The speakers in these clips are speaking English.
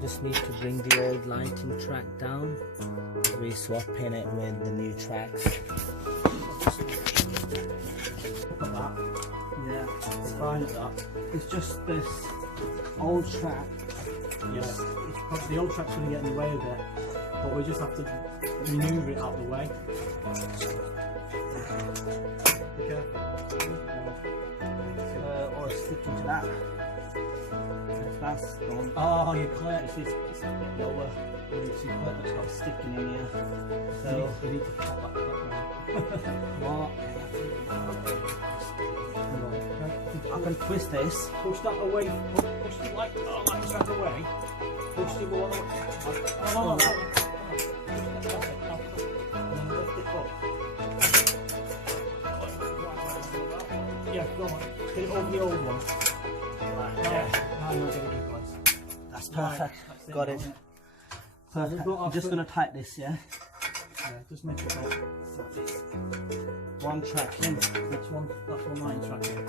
Just need to bring the old lighting track down. We're swapping it with the new tracks. Yeah, it's fine at that. It's just this old track. Yes, the old track's going to get in the way of it, but we just have to manoeuvre it out of the way. Be careful. Or stick into that. That's gone. Oh, you're clear. It's a bit lower. It's got sticking in here. So we need to pop that clip what? I can twist this. Push that away. Push the light track away. Push the wall away. Oh, and then lift it up. Yeah, go on. Get it over the old one. Right. Yeah. Now you're getting it close. That's perfect. Right, that's got it. Perfect. I'm just gonna tighten this, yeah. Yeah, just make it up. One track in. Which one? That's one line track here.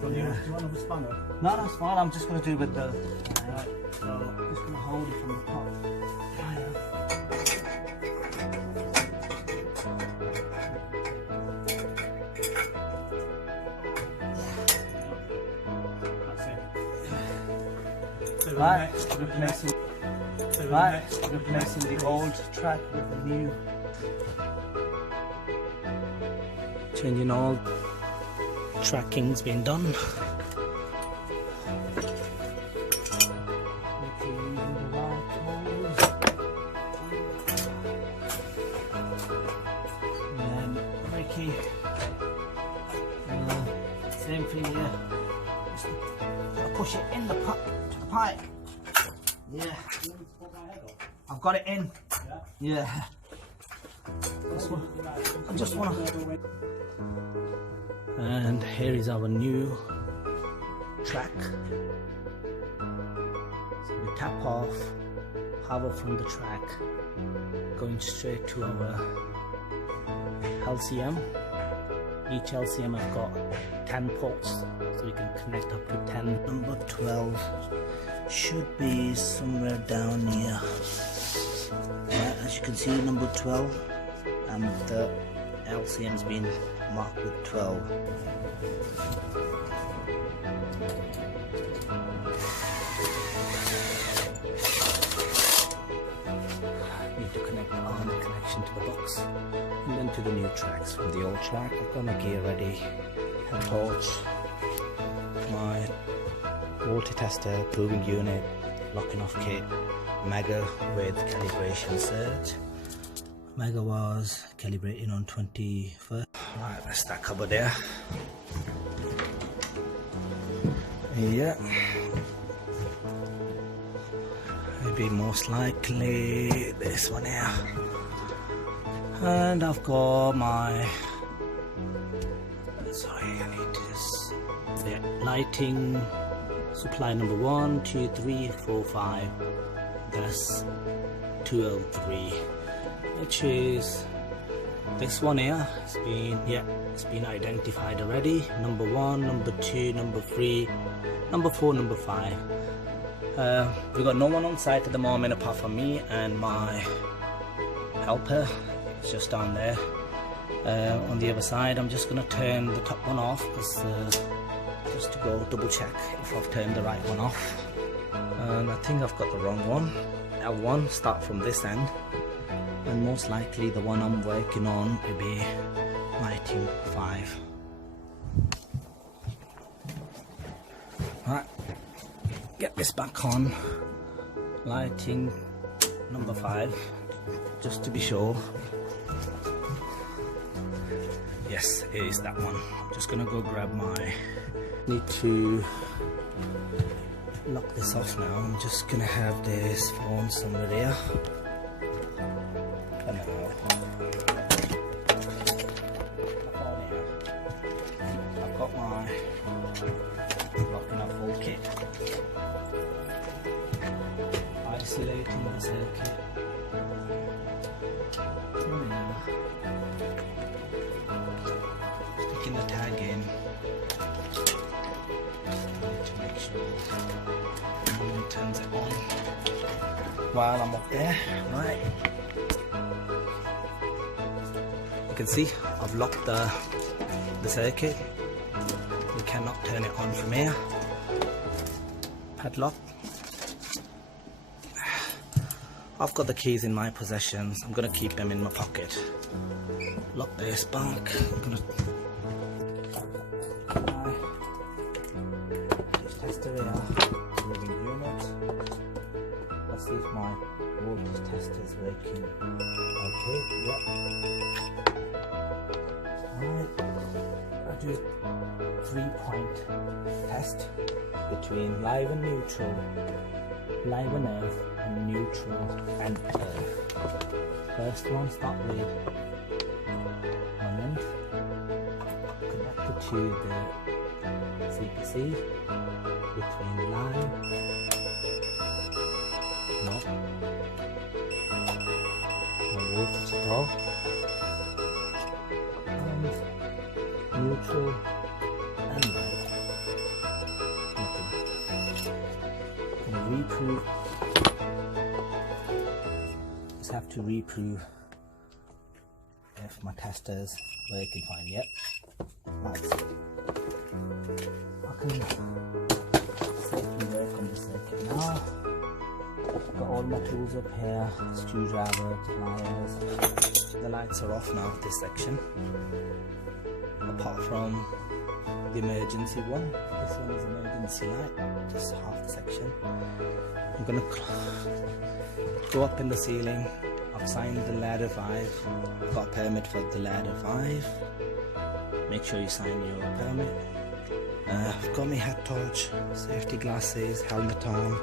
Do you want another spanner? No, that's fine. I'm just gonna do with the. Right. So I'm just gonna hold it from the top. Right, replacing the old track with the new. Changing all tracking's been done. And Ricky, same thing here. Just push it in the pipe. Yeah. I've got it in. Yeah. This one. I just want to. And here is our new track. So we tap off power from the track, going straight to our LCM. Each LCM have got 10 ports, so we can connect up to 10. Number 12 should be somewhere down here. Right, as you can see, number 12, and the LCM's been marked with 12. Need to connect the arm connection to the box, and then to the new tracks. From the old track, I've got my gear ready, a torch, my voltage tester, proving unit, locking off kit, Mega with calibration search. Mega was calibrating on 21st. Right, that's that cupboard there. Yeah. Maybe most likely this one here. And I've got my. Sorry, I need this. Yeah, lighting supply number 1, 2, 3, 4, 5. That's 2L3. Which is this one here. It's been identified already. Number 1, number 2, number 3, number 4, number 5. We've got no one on site at the moment apart from me and my helper. It's just down there. On the other side, I'm just gonna turn the top one off because just to go double check if I've turned the right one off. And I think I've got the wrong one. L1 start from this end. And most likely the one I'm working on will be lighting 5. Right, get this back on. Lighting number 5, just to be sure. Yes, it is that one. I'm just gonna go grab my. Need to lock this off now. I'm just gonna have this phone somewhere there. I've got my locking up full kit, isolating the circuit. Sticking the tag in. while I'm up there. Right, you can see I've locked the circuit. We cannot turn it on from here. Padlock. I've got the keys in my possession, so I'm going to keep them in my pocket. Lock this back. I'm going to just test it out. Moving unit. Let's see if my voltage tester is working. Okay, yep. Alright, I'll do a 3-point test between live and neutral, live and earth, and neutral and earth. First one, start with one end, connected to the CPC between line, no voltage at all, and neutral and live, nothing. I'm going to reprove. Just have to reprove if my tester's working fine. Yep, right. I can safely work on the circuit now. Got all my tools up here, screwdriver, pliers. The lights are off now, this section, apart from the emergency one. This one is emergency light, just half the section. I'm gonna go up in the ceiling. I've signed the ladder 5. I've got a permit for the ladder 5. Make sure you sign your permit. I've got my hat torch, safety glasses, helmet on.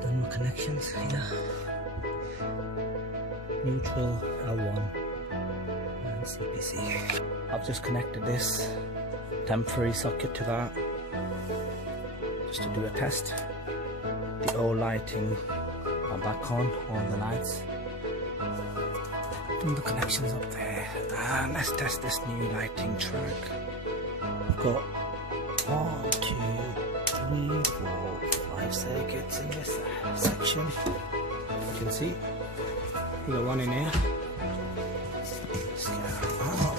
Done my connections here. Neutral, L1 and CPC. I've just connected this temporary socket to that just to do a test. The old lighting are back on, all the lights. And the connections up there. And let's test this new lighting track. I've got 1, 2, 3, 4, 5 circuits in this section. You can see we got one in here. Let's get that out.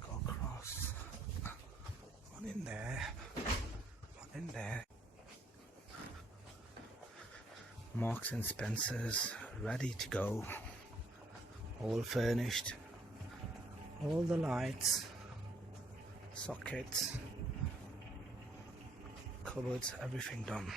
Go across. One in there. One in there. Marks and Spencer's ready to go. All furnished. All the lights, sockets, cupboards, everything done.